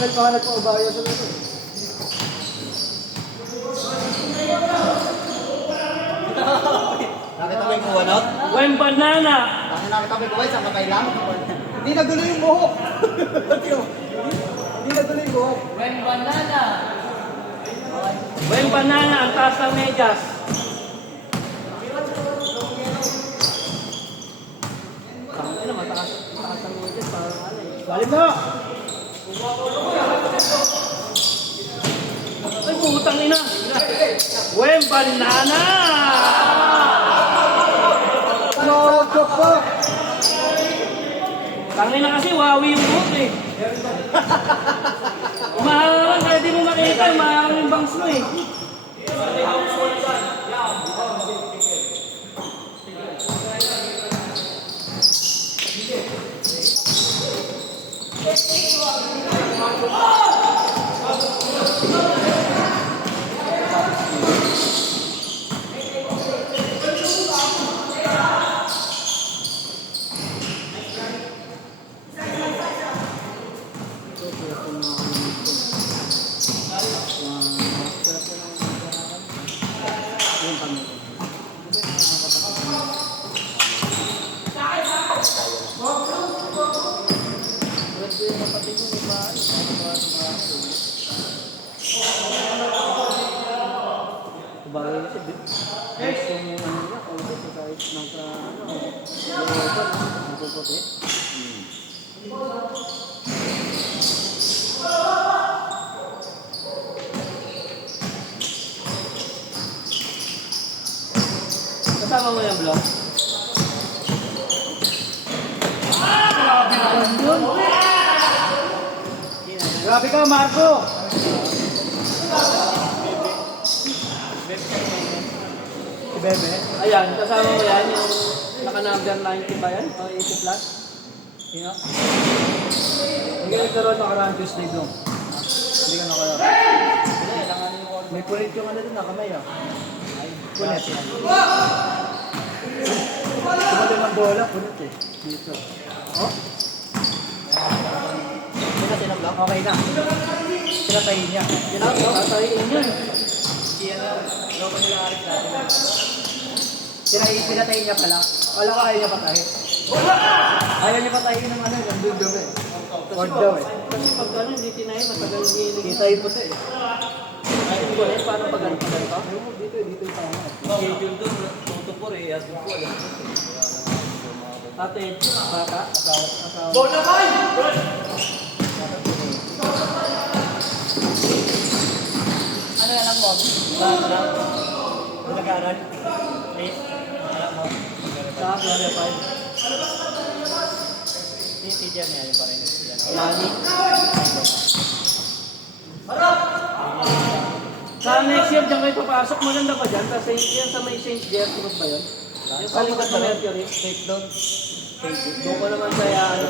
nagkahanap pa ubaya sa ito. Nakita mo yung kuwanot? When banana. Nakita mo yung kuwanot, saan ka kailangan? Hindi nagulo yung buhok. Hindi nagulo yung buhok. When banana. When banana, ang taas ng medyas. Tangin na, mataas ng medyas. Parang ano eh. Galim na! Ay, putang ina. When banana. What the fuck? Tangin na kasi, wawi yung buhok eh. Umaharang, kaya di mo makita, umaharang yung bangs mo eh. Bagay kasi, gusto mo yung ano niya, kung kasi kahit nasa, nagpuputi. Kasama mo yung vlog? Grabe ka, Marco! Si Bebe? Ayan, kasama mo yan, yung naka-number 90 ba yan? O 80 plus? Sino? Hindi ka nagkaroon nakaraan Tuesday doon. Hindi ka nakaroon. May punit yung ano doon, nakamay ah. Punit. Tumalim ang bola, punit eh. Dito. Oh? Hindi na sinablang. Okay na. Sinatayin niya. Tatayin yun. Pinatayin niya pala. Wala ka ayaw niya patayin. Ayaw niya patayin ng ano, ng dundo eh. Word daw eh. Kasi pag ano, hindi tinayin, matagal hilig. Kita yung puti eh. Ay, hindi ko alam, paano pag ano pa ganito? Dito yung tama. Schedule doon, tutupor eh. At ko alam. Ate, bata, asawa. Ano yan ang mod? Nag-aaral? Eh, alam mo? Sa Gloria 5. Teacher niya yun pa rin. Lani. Sa next year, dyan kayo papasok. Maganda pa dyan. Kasi yan sa may St. Gertrude ba yun? Yung sa likod ng Mercury. Safe doon. Doon ko naman kaya ano.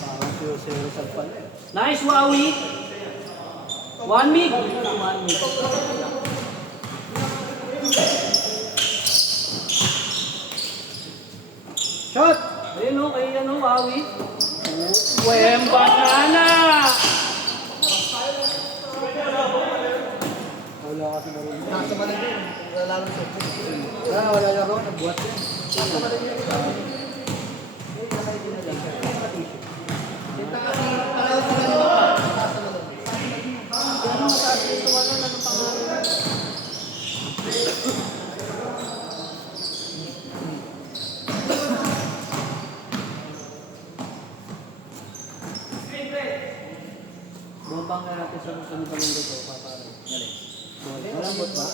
Parang zero sa pala eh. Nice, Wawi. 1 mig. 1 mig. Shot! Ayun o, kay ano, Wawi. When banana. Wala kasi marunong. Nasa malang yun. Lalo sa Wala laro, nagbuhat yan. Nasa malang yun. Bumabang ka natin sa susunod na linggo to, papare. Galing. Malambot ba?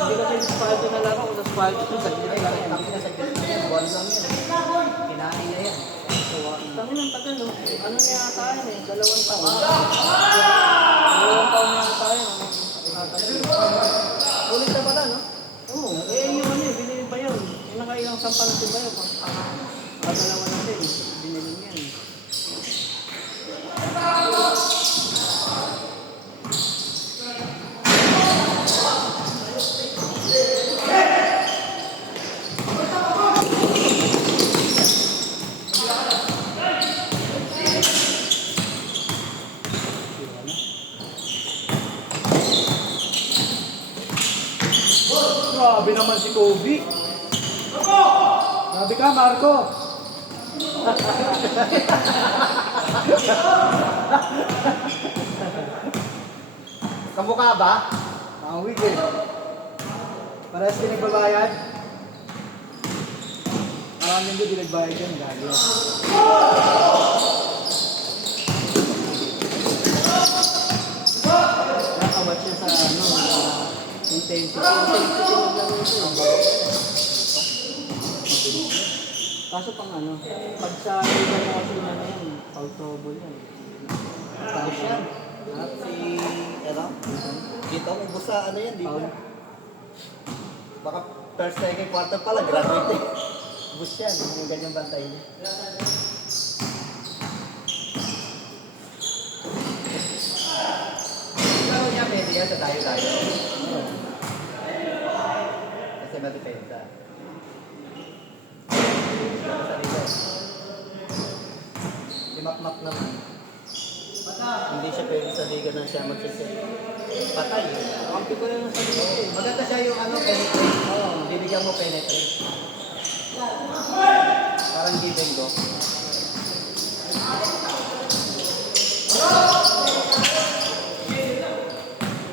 Hindi kasi inspired na laro. quality ko sa gilid lang yan. Tapos na sa gilid na yan, buwan lang yan. Kinain na yan. Tangin ang tagal, no? Ano na yata yun eh, 2 taon. 2 taon na yata yun. Ulit na pala, no? Oo, eh yung ano yun, binili ba yun? Yung nakailang sampal na ba yun? Dalawa na din, binili niyan. Grabe naman si Kobe. Grabe ka, Marco. Kamukha ba? Awig eh. Parehas din nagbabayad. Parang hindi din nagbayad yan, gabi. Nakawat siya sa ano, intensity. Intensity ng laro ito. Kaso pang ano, pag sa iba na kasi na yan, out-trouble yan. Tapos yan. At si, ano? Dito, may busa, ano yan, di ba? Baka first, second, quarter pala, graduate eh. Bus yan, yung ganyang bantay niya. Pero niya, pwede yan sa tayo-tayo. Kasi ma-depensa. Imak-mak naman. Hindi siya pwede sa liga na siya magsiset. Patay. Kampi ko lang sa dito eh. Maganda siya yung ano, penetrate. Oo, bibigyan mo penetrate. Parang give and go.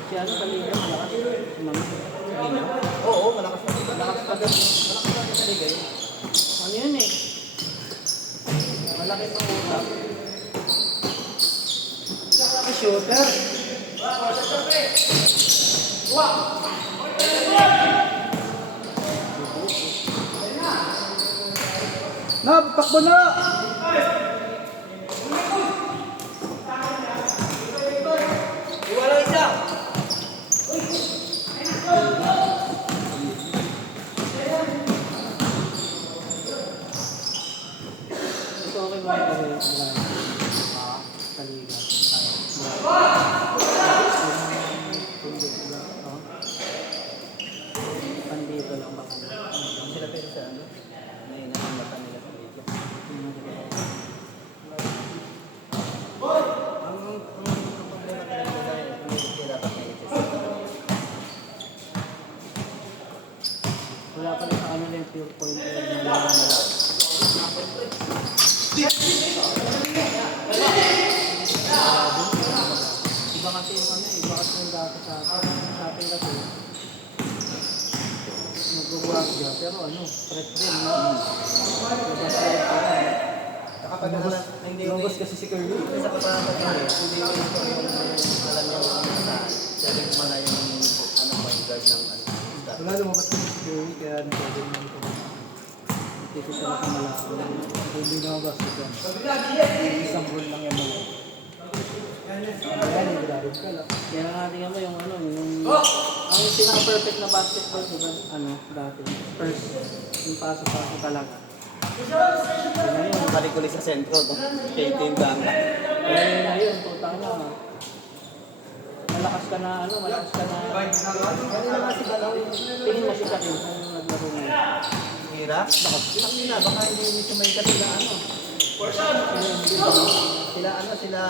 Si ano sa liga, malakas. Si Mami. Hindi na? Oo, malakas na. Malakas pa din. Malakas pa din sa liga yun. Ano yun eh? Malaki pang utak. Shooter. Na, takbo na! Iwala isa! Ito okay ba yung sa liga? Pandito lang ba? Hindi sila pwede sa ano. May nakamata nila sa liga. Ang problema talaga dahil hindi dapat may HSS. Wala pa rin sa kanila yung pure point na iba kasi yung ano, iba kasi yung dati sa atin kasi mag-work siya, pero ano, threat din, no? Labas rin pa rin. Kapag ano, hindi Lumabas kasi si Curly. Hindi sa pagkakataon hindi yung ito yung alam niya yung na siya rin pala yung ano point guard ng ano. Wala, lumabas kasi si Curly, kaya nagsabi naman ito. Hindi ko siya nakamalakan. Hindi lumabas ito. Isang goal lang yan mga. Ayan, hindi grabe ka lang. Kaya nga tingnan mo yung ano, ang pinaka-perfect na basketball, diba, ano, dati, first, yung paso-paso talaga. Yun na yun. Malikuli sa sentro, no? Kaya ito yung ganga. Kaya yun na yun, putang na. Malakas ka na, ano, malakas ka na. Kanina nga si Balaw yung Tingin mo si Shaquille kung naglaro mo. hira. Bakit na, baka hindi sumaykat sila ano. Sila ano, sila...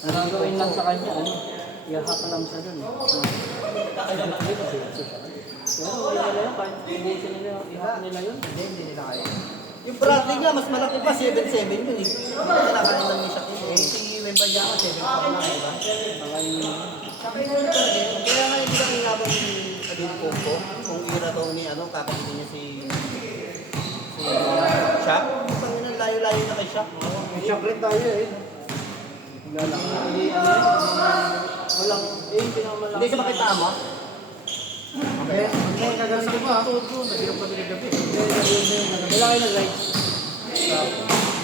Naragawin lang sa kanya, ano, ihahak lang siya dun. Pero wala nila yun, kahit hindi nila, ihahak nila yun. Hindi nila kaya. Yung Bradley nga, mas malaki pa, 7'7" yun eh. Hindi nila kaya lang ni Shaquille. Eh, si Wembanyama, 7'5" lang, di ba? Baka yun yun. Kaya nga hindi lang inabang ni Adil Pompo. Kung ira daw ni ano, kakabili niya si Shaq. Panginoon, layo-layo na kay Shaq. May shock rin tayo eh. Wala lang. Hindi, ano yun, walang, eh, yung pinakamalakas. Hindi ka makitama. Okay, ang gagawin ko ha. Nag-inom kami kagabi. Wala kayo nag-live.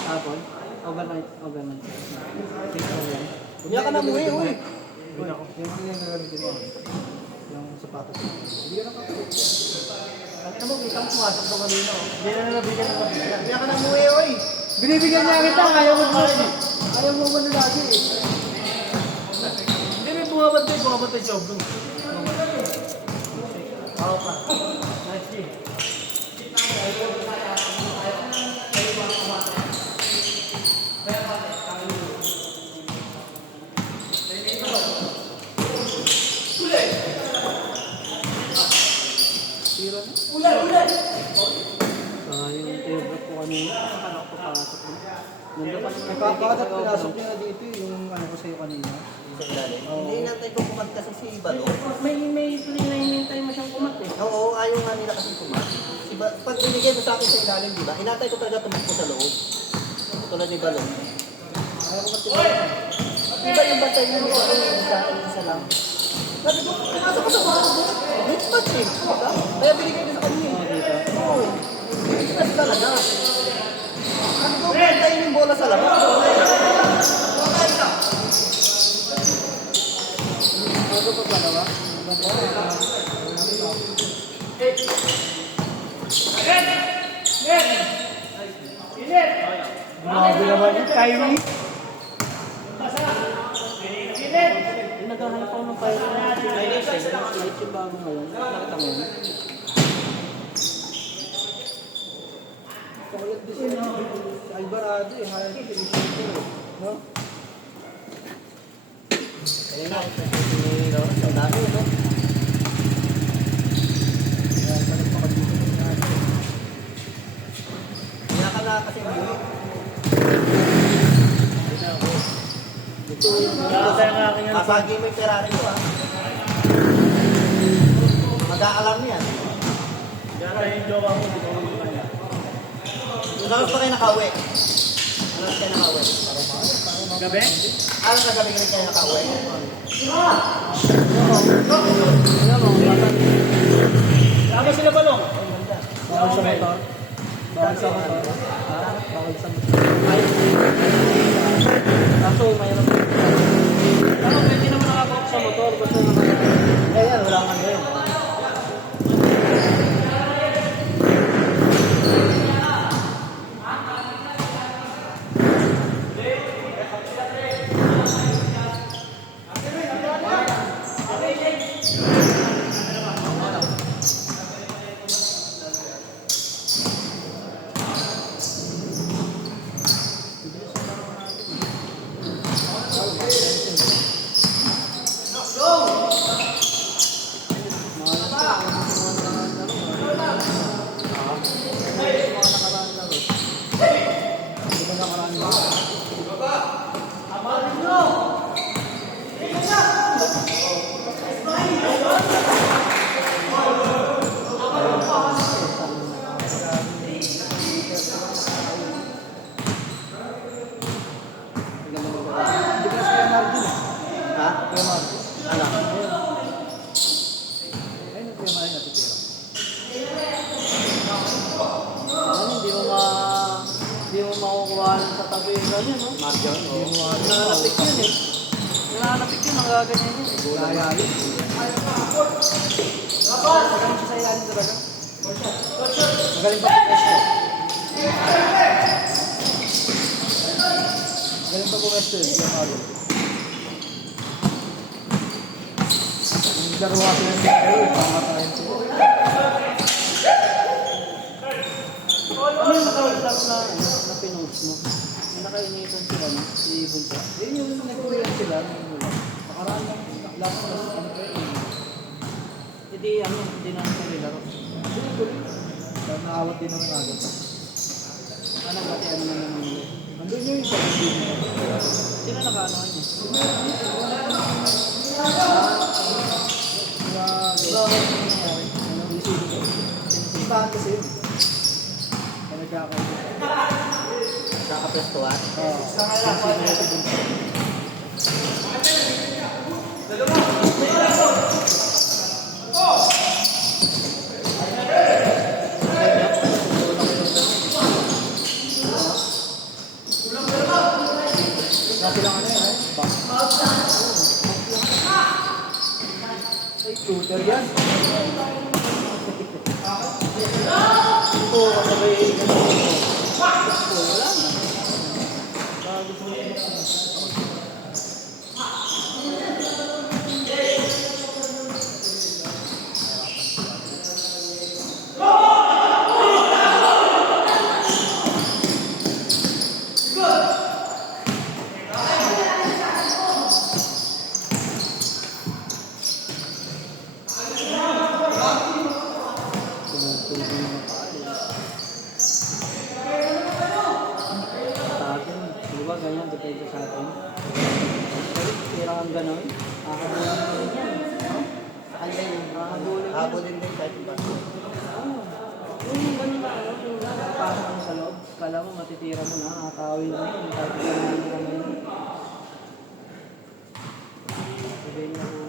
Hapon? Overnight. Hindi ka na muwi, uy. Yung gagamitin mo. Yung sapatos. Hindi ka na kapit. Ano mo, kita mo pumasok ka kanina. Hindi na nabigyan ng kapit. Hindi ka na muwi, uy. Binibigyan niya kita, ayaw mo ba? Ayaw mo ba na lagi eh? Hindi, may bumabantay job doon. Oo pa. Nice day. Yung favorite ko kanina, akala ko papasok mo. Nandun pa naman. Kakaadat pinasok niya na dito yung ano ko sa'yo kanina. Sa ilalim. Hindi natin ko kumat kasi si Balo. May play na hinintay mo siyang kumat eh. Oo, ayaw nga nila kasi kumat. Pag binigay mo sa akin sa ilalim, di ba? Inatay ko talaga tumakbo sa loob. Tulad ni Balo. Ayaw ko matulog. Di ba yung bantay niya nito yung sa akin isa lang? Sabi ko, pinasok ko sa mga next match eh. Diba? Kaya binigay ko sa kanina. Oo. Next match talaga. Sabi ko, bantayin yung bola sa labas. Ano pa ba nawa? Grabe naman yung Kyrie. Yung naghahanap ako ng fire na light yung bago ngayon. Nakita mo yun? Chocolate din siya. Alvarado eh. Hayal ko sinisip ko. No? Ayun na, si Lawrence, ang dami, no? Kaya pa nagpakadito ng natin. Kaya ka na kasi umuwi. Ito yung aking Pasagi mo yung Ferrari ko, ah. Mag-aalam yan. Gata yung jowa mo, dito ko yung kanya. Alas pa kayo nakauwi. Alas kayo nakauwi. Gabi? Alas na gabi rin kayo nakauwi. Alam mo, bata. Lama sila balong? Bawal sa motor. Bawal sa motor. Ha? Bawal sa motor. Ay. Kaso, mayroon. Pero pwede naman nakabok sa motor. Basta naman. Ayan, wala nga ngayon. Hindi ka sa Margin eh. Ha? Kuya Margin. Ano? Ayun ang Kuya Margin natitira. Ano, hindi mo makukuha sa tabi yung ganyan, no? Marjon? Oo. Nananapik yun eh. Nananapik yun, ang gaganyan yun. Kaya yun. Magaling siya sa ilalim talaga. Magaling pa pumesto. Magaling pa pumesto yun. Kuya Margin. Yung laro kasi ng Sero, pamatayin sila. Ano yung nakawala na pinost mo? Yung nakainitan sila, no? Si Bunta. Yun yung nag-uwian sila. Nakaraan lang. Last na ano ko yun. Hindi, hindi na sila nilaro. Dahil naawat din naman agad. Ano, dati ano naman nila. Nandun yun yung pag-ibig niya. Sino nakaanoan niya? Listahan kasi yun. Kaya nagkakaibig. Kakaprestuhan? Oo. Sino yung Kasi lang ano yun, back. Shooter yan. Ito, kasabay ganun ito. Ito, wala na. Bago sa mga tumutulong yung mga paa. Sa atin, di ba ganyan, depende sa atin. Pero ang ganon, nakakadulong na rin yan. Sa kanya yung Nakakadulong yan. habulin din kahit yung basketball. Oo. Yung ganun na, yung nakapasok mo sa loob, kala mo matitira mo na, nakakawin mo yun, kahit ganun ka na yun. Sabihin na po.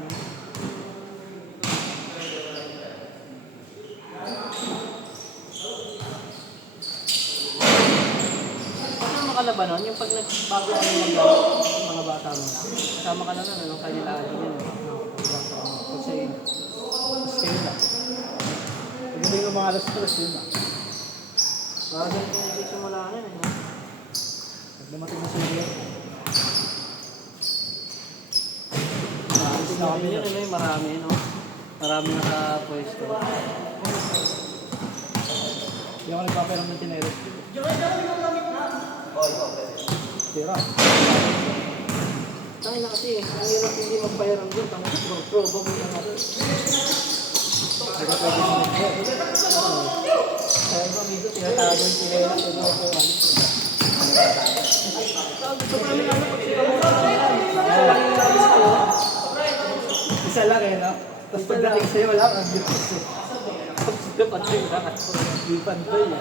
Kasama ka na ba nun? Yung pag nagbago ka ng yung mga bata mo na, kasama ka na nun, anong kanila din yun? Kasi, scale na. Pag hindi ko mga alas 3 yun na. Parang ganun yung nagsisimula na yun. Pag dumating na sila yun. Marami yun, ano yung marami, no? Marami nakapwesto. Hindi ako nagpapayaram ng tinero. Tira. Tangin na kasi, ang hirap hindi magpayaran doon. Probo mo lang ako. Hindi ka pwede sa nagpo. Kaya ba, minsan tinatago yung tinera. Pero ako, ano. Gusto ko namin ano, pag sila mo sa kanila. Isa lang yung nabis ko. Isa lang eh, no? Tapos Isa pagdating lang. sa'yo, wala kang difference eh. Pag sila patay na. Ipan ko yun.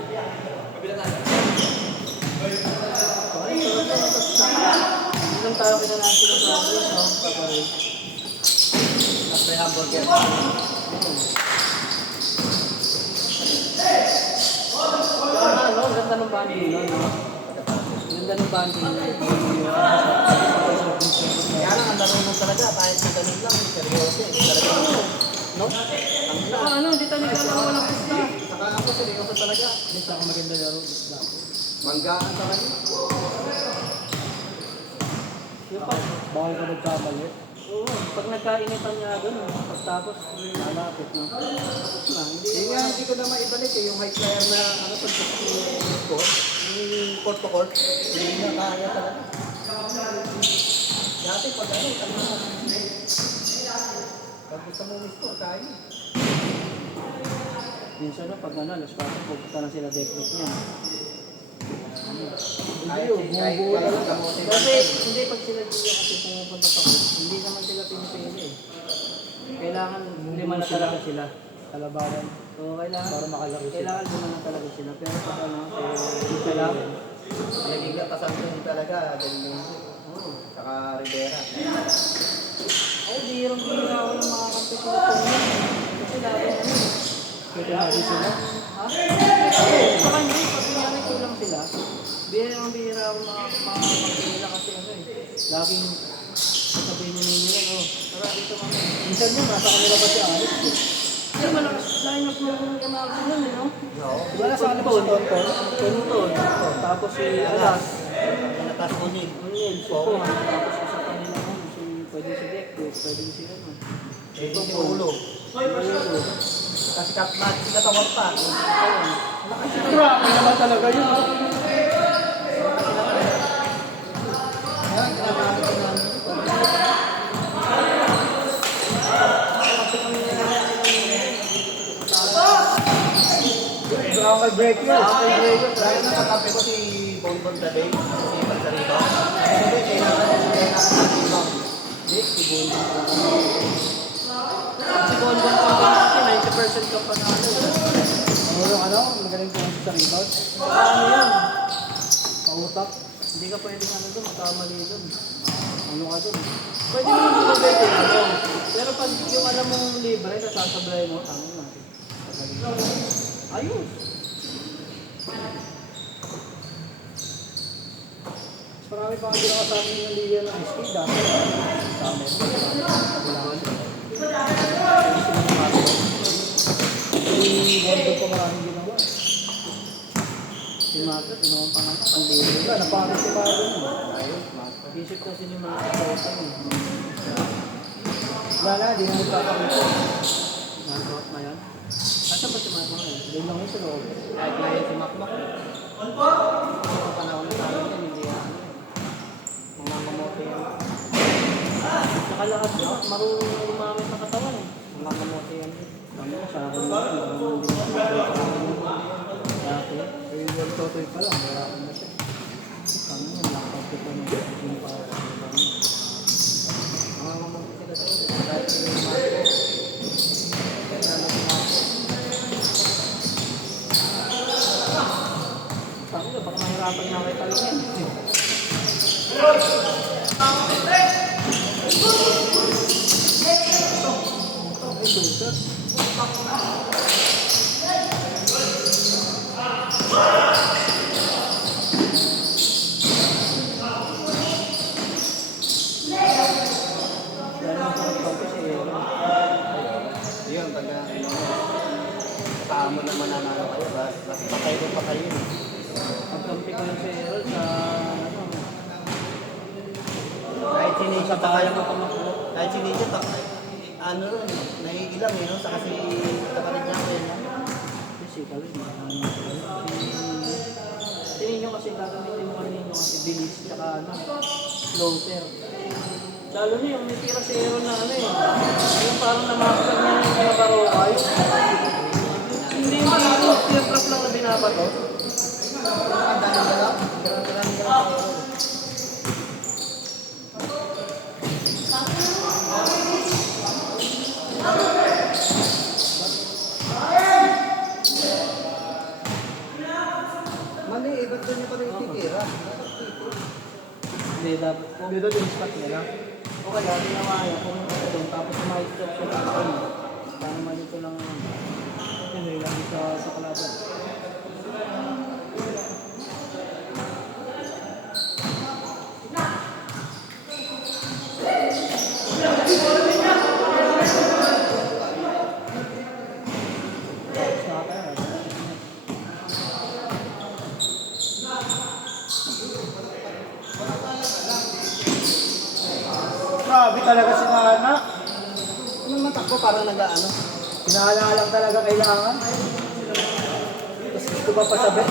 Ilang tayo kinanaan sila sa akin, no? Paparin. Tapos may hamburger. Saka ano, ganda ng banding nun, no? Ganda ng banding nun. Kaya lang, ang laro mo talaga, kahit sa ganun lang, seryoso eh. Talaga, no? Saka ano, di tayo nagkala walang pista. Saka ako, seryoso talaga. Basta ako maganda laro. Basta. Manggaan talaga. Yung pag, Bawal ka magkamali. oo, pag nagkainitan niya doon, pagtapos, lalapit, no? Tapos na, hindi Yun nga, hindi ko na maibalik eh, yung high flyer na, ano, pagpapos yung court, yung court to court, hindi na kaya talaga. Dati pag ano, pag gusto mo miss kaya. minsan na pag ano, alas 4, pupunta na sila dekret niya. Kahit bumubuo kahit talaga. kamote. Kasi, hindi pag sila dito kasi pumupunta sa court, hindi naman sila pinipili eh. Kailangan lima na talaga sila. Kalabaran. So, kailangan, Para makalaro sila. kailangan lima na talaga sila. Pero pag ano, isa lang, Naging kasampung talaga, ganyan. oo. Saka Rivera. Ay, bihirang-bihira ako yung mga kampi sila po niya. Kasi dati ano eh. Pwede natin sila. Ha? Saka hindi, pag kunyari kulang sila, bihirang-bihira ako mga kampi nila kasi ano eh. Laging sasabihin nila, oh, tara dito kami. Minsan yun, nasa kanila ba si Alex eh? Kasi malakas line up ng Yamaha nun eh, no? No? Wala sa alam si Tonton. Tonton. Tapos si Alas. Natas Unil. Unil, si Pong. Tapos isa pa nila nun, pwede si Dekbek, pwede si ano. Ito si Ulo. Ulo. Kasi katawag pa. Grabe naman talaga yun. no? Brown kay Breaker. Dahil na kakampi ko si Bonbon Tabay, si Pansarito. Sabi, kailangan Hindi, si Bonbon pa. Si Bonbon pa kasi 90% ka pa na ano. Ano, magaling po sa rebound. Ano yan? Pautak. Hindi ka pwedeng ano doon, makamali doon. Ano ka doon? Pwede mo naman mag-break din ako. Pero pag yung alam mong libre, nasasablay mo, tama natin. Ayos. Marami pa nga ginawa sa amin ng liga ng SK dati. Tama ito. Si Wando pa maraming ginawa. Si Mato, tinawang pangalan, pandero. Wala, napangit si Mago. Ayun, Mato. Isip kasi ni Mato sa utang eh. Wala na, di na nagkakaroon. Mato na yan. Asa ba si Mato ngayon? Doon lang yun sa loob. Kahit na yan si Makmak. Sa panahon na namin yan, hindi yan. Mga kamote yan. Saka lahat yun, marunong umamit sa katawan eh. Mga kamote yan. Kami sa akin na yun, marunong din ako. Dati, Yung World Totoy pa lang, mayroon na siya. kami yun, nakapagpit na nung yung para sa kami. Mga kamote sila sa ito. Dahil yung Mato. Sabi ko, baka mahirapan na kayo talungin. Ay, shooter. Dahil ang sarap ko si Aaron. Yun, pag kasama naman nanalo kayo, mas patay ko pa kayo. Pagkampi ko yung si Aaron sa ano, Kahit sinisya sa pa bayan kayo, ko tumakbo. kahit sinisya pa, ano rin, naiilang eh, no? Sa kasi kapatid niya ko yun. Physical yun. Tininyo kasi gagamitin mo kanino kasi bilis tsaka ano, floater. Lalo na yung natira si Aaron na ano eh. Yung parang namaksak niya yung nabaroka. Hindi yung tear trap lang na binabato. Ang dami na lang, maraming lang. Mali, ba't doon niya pa rin titira? Hindi dapat kung dito yung spot nila. O kaya ginawa niya kung ito doon tapos ma-stop siya sa ano. Para malito lang yun eh, lang sa kalaban. Sa akin, Grabe talaga si Nana. Ano naman takbo, parang nag-ano? Hinahala lang talaga kailangan. Tapos gusto pa pasabi.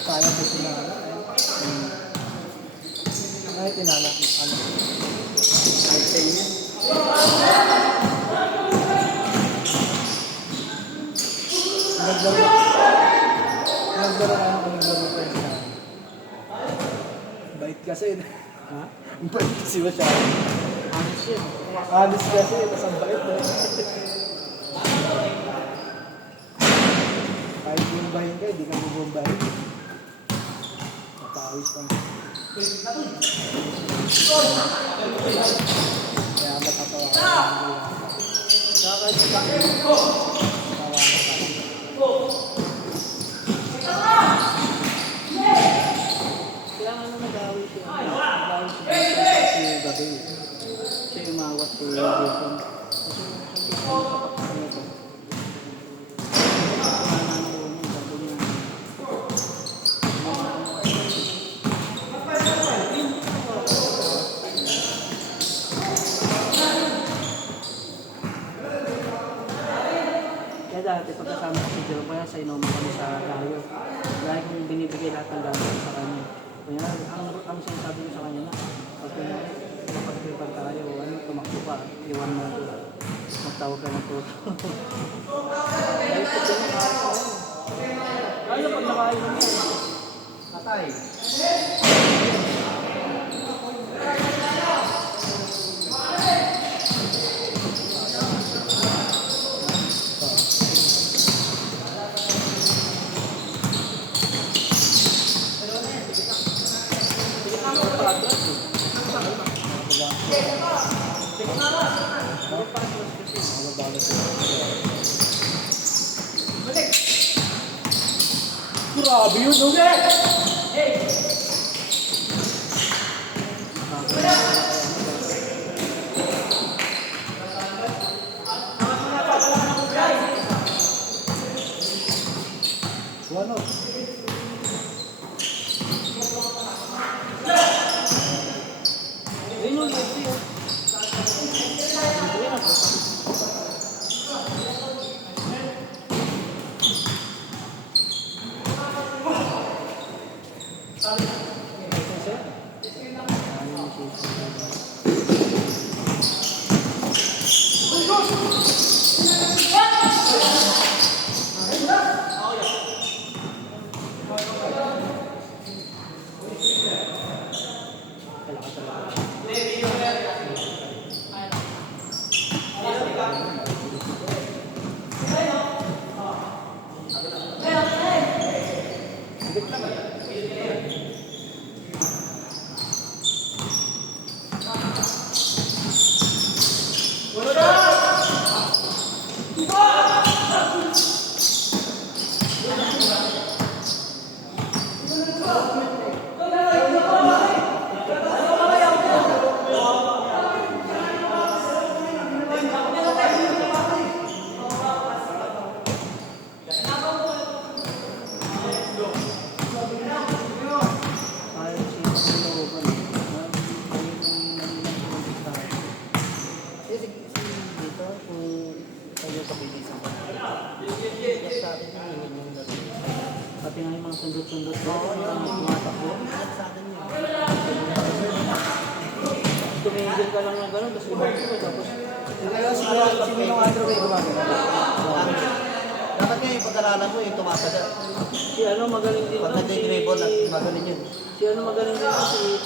Sayang po si Nana. Ay, tinalak. Ano? Kahit sa inyo. Naglaro. Naglaro ka ako naglaro pa yun. Bait kasi. ha? Bait kasi masyado. Honest yun. Honest kasi, tas ang bait eh. Kahit bumbahin ka, hindi ka bumbahin. Matawis ka na. Kaya matatawa ka. Saka kahit Tawa ka. kaya nga nung nag-away siya. Nag-away siya kasi gabi. Siya umawat kay Jason. Kasi hindi ko sapat dito. Sabi niya, kaya dati pagkasama ko si Jerome, kaya sa inom kami sa Dayo. Dahil kung binibigay lahat ng gamit sa kanya. Kaya ang sinasabi ko sa kanya na, pag kapag-prepare tayo, ano, tumakbo pa, iwan mo ito. Magtawag ka ng toto. Dahil pag pinakain ko, kaya pag nakain mo yan, Atay. Grabe yun, no? Ano? Ayun yung lift yun. Dito, kung kayo kabibisan ko. Yes, sa akin yung Pati nga yung mga sundot-sundot ko, yung tumatakbo. Yes, sa akin yun. Tumigil ka lang ng gano'n, tapos ibang ko, tapos Kaya si Minong Andrew kayo gumagano. Dapat nga yung pag-aralan mo yung tumatada. si ano magaling din Pag doon, nag-dribble at magaling yun. si ano magaling din doon,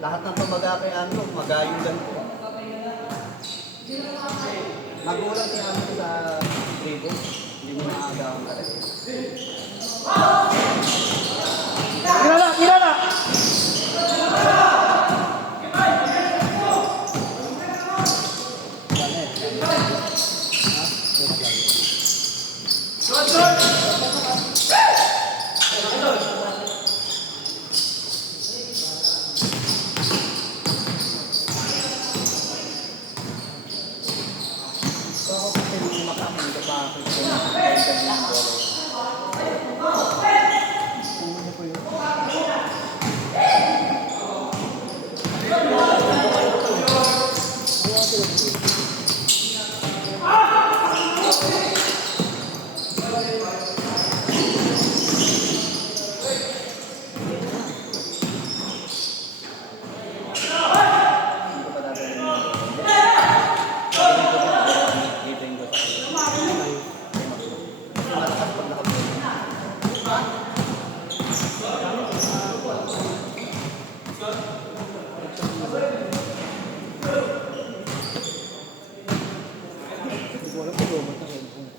Lahat ng tumaga kay Andrew, magayong ganito. Magulang si Andrew sa dribble. Hindi mo naagawan ka rin. Kilala! So ako kasi nung makakamda pa ako ito na ganyan ang bola yan. Ano po yun? Hindi ko pa dadalhin mo. Dito yung gusto ko. Mas malakas pag nakabola. Hindi ko alam kung robot na cellphone.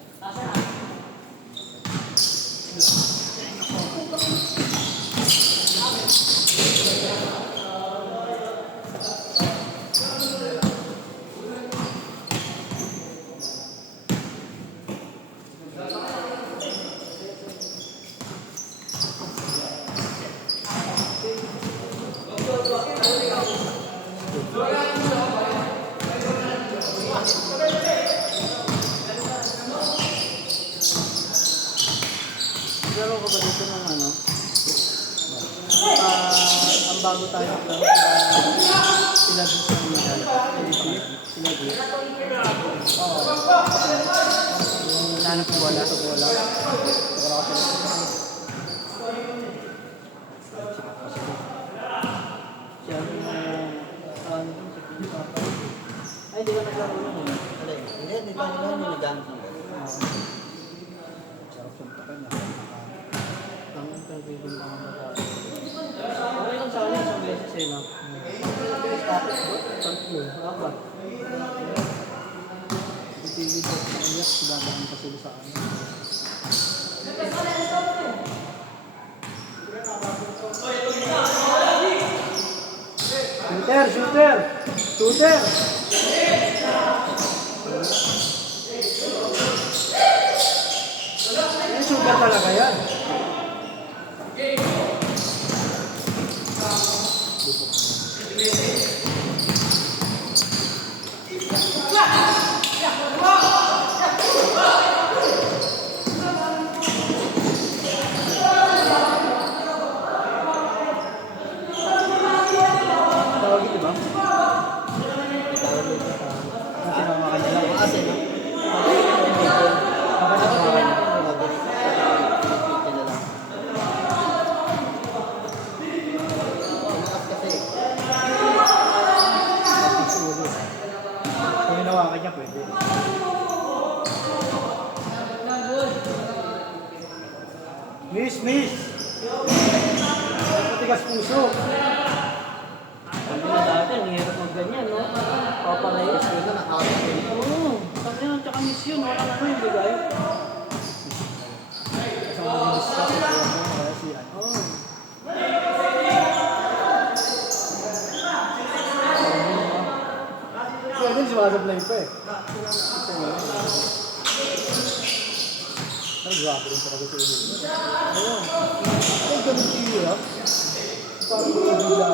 Laro ko ba dito ng ano? Ang bago tayo laro, sila doon sa mga sila doon. Oo. Yung nanap ko wala. Siya ano dun, si Papa. Ay, di ka naglaro nun eh. Hindi, hindi pa nila niligamit ng bola. Sarap sa mata kanya. Ang interview din pa mga bata. Okay lang sa akin, isang beses eh, no? Tapos ba? Tatlo, apat. Itigil ko sa kanya, dadaan pa sila sa akin. Shooter! talaga yan. Tawag ito ba? Tawag mo siya. Kasi nakakan nila. Kasi, no? Baka nakakan nila. Kung hinawakan niya, pwede. Miss! Matigas puso. Sabi na dati, ang hirap magganyan, no? Papalayas. Oo. Sabi na, tsaka miss yun. Walang ano yung bigay. Kasi malinis ka sa buwan mo, kaya si ano. Oo. Kaya din sumasablay pa eh. Ay, grabe rin talaga sa inyo. Ayun. Ay, ganun tiyo ah. Parang bigla lang.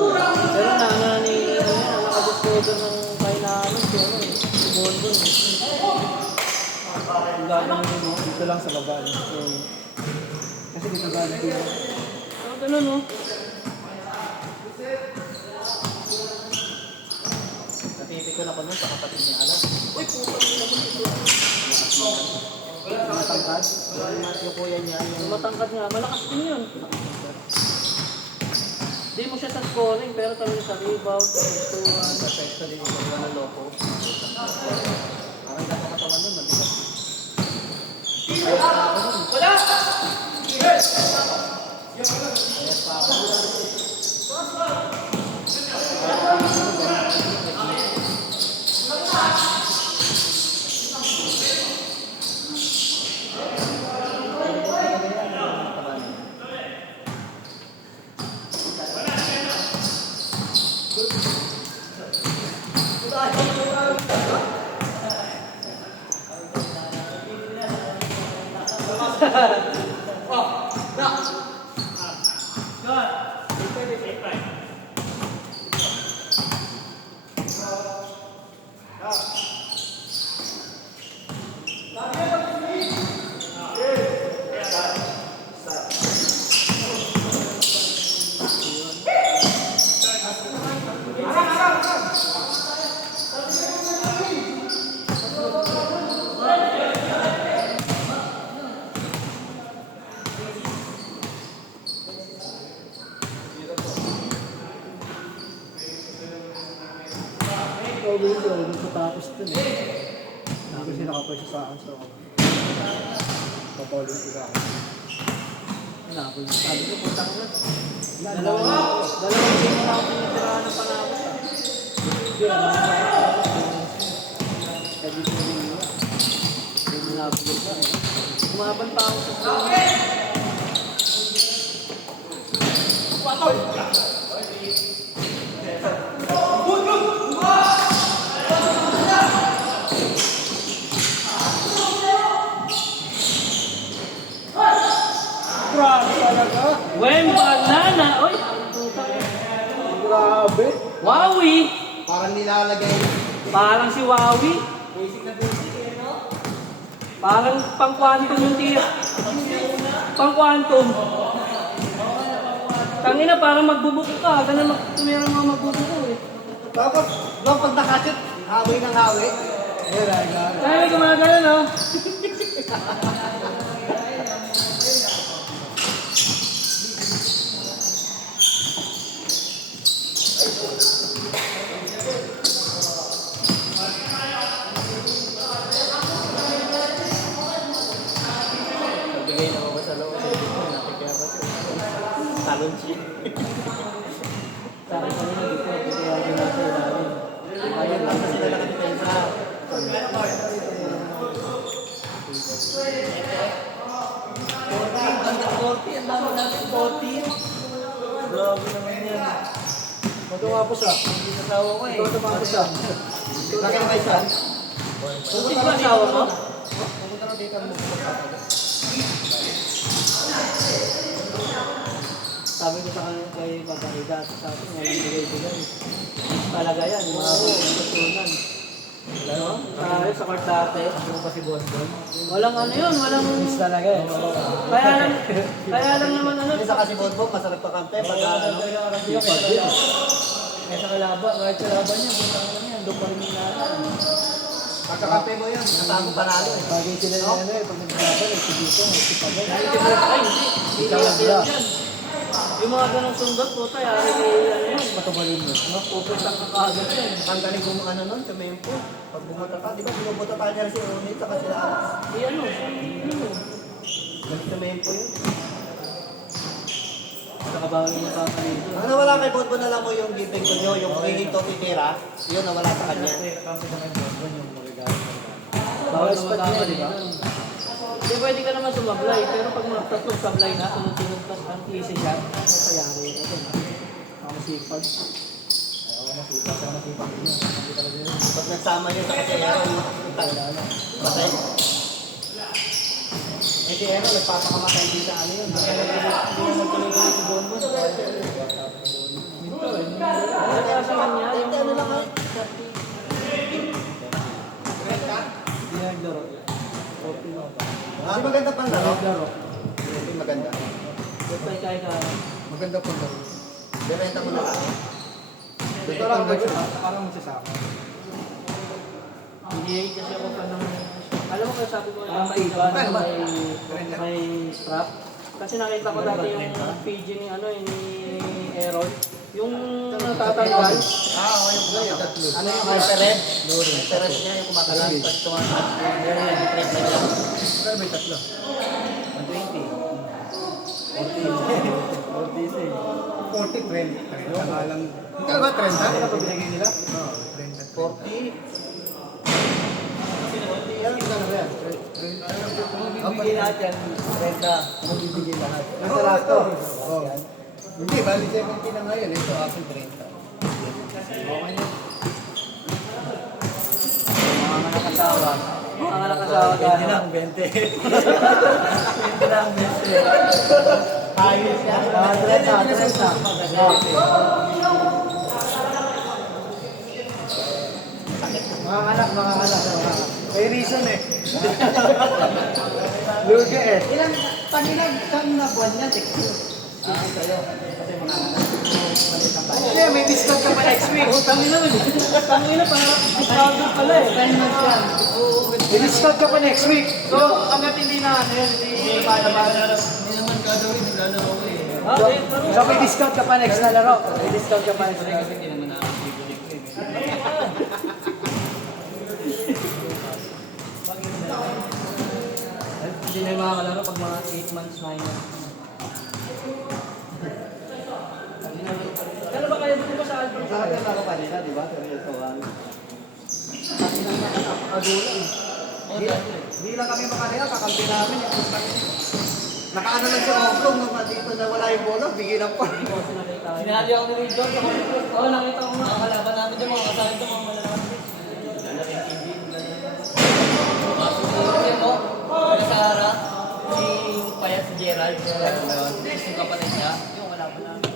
Pero nakadiscover ng kainaano si ano eh. Si Bonbon eh. Ang gagawin mo. Dito lang sa baba. No? So, kasi dito galing din. Ano ganun no? Napipikon ako nun sa kapatid ni Alan. Uy, puto naman ito. Matangkad. Yung kuya niya, yung Matangkad nga. Malakas din yun. Hindi mo siya sa scoring pero talaga sa rebound, sa pustuhan. perfecto din yung mga naloko. Parang gano'ng katawan nun, mabigat. Ayos pa ako nun. Ayos pa ako nun. Ikaw din ito, nagtatapos dun eh. Hindi kasi nakapwesa sa akin so papaulit ko ako. Napol. Sabi ko, putang na. Dalawang game na ako pinatirahan ng panapos ah. Hindi, ano Sabi ko rin nila. Hindi napol ka. Umaban pa ako sa scoring. Grabe talaga! Banana! Oy! Ang tutang eh. Grabe! Wowie! Parang nilalagay. Parang si Wowie. Basic na basic eh, no? Parang pang-quantum yung tiyo. Pang-quantum. Tangina, parang magbubuko ka. Ganun tumira mga magbubuko eh. Tapos, doon pag nakashoot, haway ng haway. Kaya may gumagano no? Nagbigay na ako sa loob. Nakikaya ko siya. Talon siya. Sabi ko nila dito, kaya gano'n sa ilalim. Ayan lang kasi na nakadepensa. Ang dami natin 14. Grabe naman yan. Matungapos ah. Hindi nasawa ko eh. Ikaw tumapos ah. Laki na kayo saan? Hindi ba asawa mo? Pupunta na dito ang mukha. Sabi ko sa kanya kay Paparida, sa akin, walang bigay-bigay. Talaga yan, yung mga tutunan. Ano? Sa court dati. Ano pa si Bonbon? Walang ano yun, walang... Miss talaga eh. Kaya lang naman ano. Isa kasi Bonbon, masarap pa kampe. Pag ano, Kaya sa kalaban, kahit sa laban niya, buta ka lang yan, doon pa rin nilalaan. pagkakampe mo yun, kasama panalo eh. Bagay sila na ano eh, pag naglaban eh, si Dito, si Pagay. Ay, hindi. Hindi yan yan. Yung mga ganong sundot, puta, yari kay ano yan. Matabalin mo. No, pupunta ka kaagad yan. Ang galing kung ano nun, sa Mempo. Pag bumunta ka, di ba binubuta tayo niya si Ronit, saka sila Alex. Di ano, Galing sa Mempo yun. nakabawal yung paparito. Ang nawala kay Bonbon, alam mo yung giving ko nyo, yung hihinto titira, yun nawala sa kanya. Kampi sa kanya, Bonbon yung magagawa. Bawal spot sa niya, mga di ba? Hindi, pwede ka naman sumablay, pero pag tatlong sablay na, sunod-sunod pa ang easy shot, sayari. Ito, nakamasipag. Oo, masipag. Saka masipag din yun. Kampi talaga yun. Pag nagsama yun sa kasayaro, patay. Eh si Ero, nagpapakamatay din sa ano yun. Hindi naman tuloy-tuloy si Bonbon. Minto, ano kaya sa kanya, yung Ano lang nga. Hindi na naglaro. Ah, maganda pang laro. Naglaro. Hindi maganda. website kaya ka, Maganda po laro. Bebenta mo na lang. Ito lang gawin. Parang magsasama. hindi kasi ako pa ng, alam mo kaya sabi ko, maiba na may strap. Kasi nakita ko dati yung PG ni ano, ni Aaron, yung natatanggal. Ah, okay. Yung tatlo. Ano yung Perez? Perez niya yung kumakalas. Pag tumakas. Trade na niya. Pero may tatlo. 120. 40, 30. Alam. Hindi ba 30? Ano ba binigay nila? Oo, 30. 40. Yan, ano ba yan? Bibigyan lahat yan. 30. Magbibigay lahat. Nasa lahat to? Oo. Hindi, bali 70 na ngayon. Ito, ako 30. Okay na. Mga nakasawa. Mga nakasawa Hindi ka. lang, 20. Hindi lang, Ayos yan. Atras na. Mga anak. May reason eh. Luga eh. Pag-ilang na buwan niya, teksto. Hindi, may discount ka pa next week. Tangina, parang discounted pala eh. 10 months yan. May discount ka pa next week. So, hanggat hindi na ano yun, hindi palabas. So may discount ka pa next na laro. May discount ka pa next na laro. Hindi na yung mga kalaro pag mga 8 months, 9 months. Pero ba kaya dito ba sa album? Sarap yung laro kanina, di ba? Seryoso. Kasi nang nakakagulan. Hindi lang kami makanina, kakampi namin. Nakaano lang si Oblong nung dito na wala yung bola, bigyan ng par. Sinali ako ni John sa computer. Oo, nakita ko nga. Kalaban namin dyan, mga kasali ito, mga malalaki. Sa harap, si Payat si Gerald. Yung kapatid niya, yung kalaban namin.